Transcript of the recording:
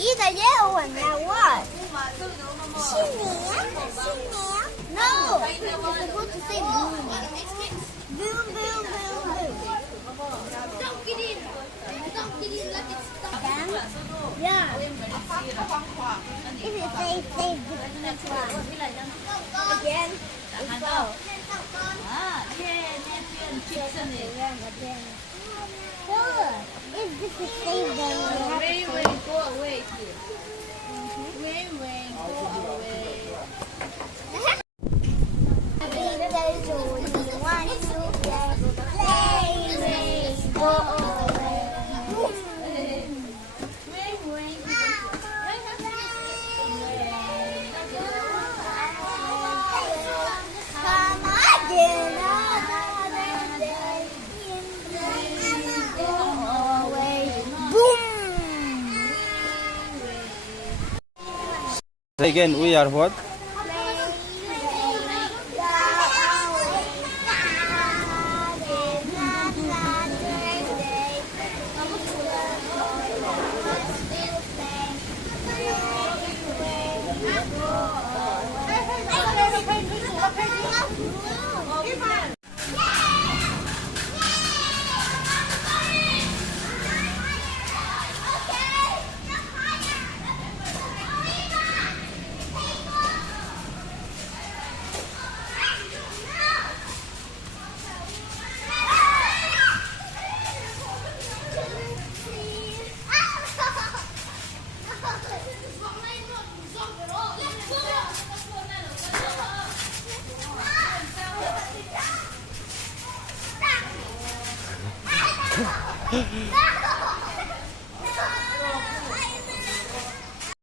一个也有我那我。是你呀，是你呀。No, you're supposed to say boom. Boom, boom, boom, boom. Don't get in. Don't get in like it's stuck. Yeah. If it says save the next one. Again. It's go. Good. If this is save them, we have to Wait, go away. Wait, go away. Say again, we are what?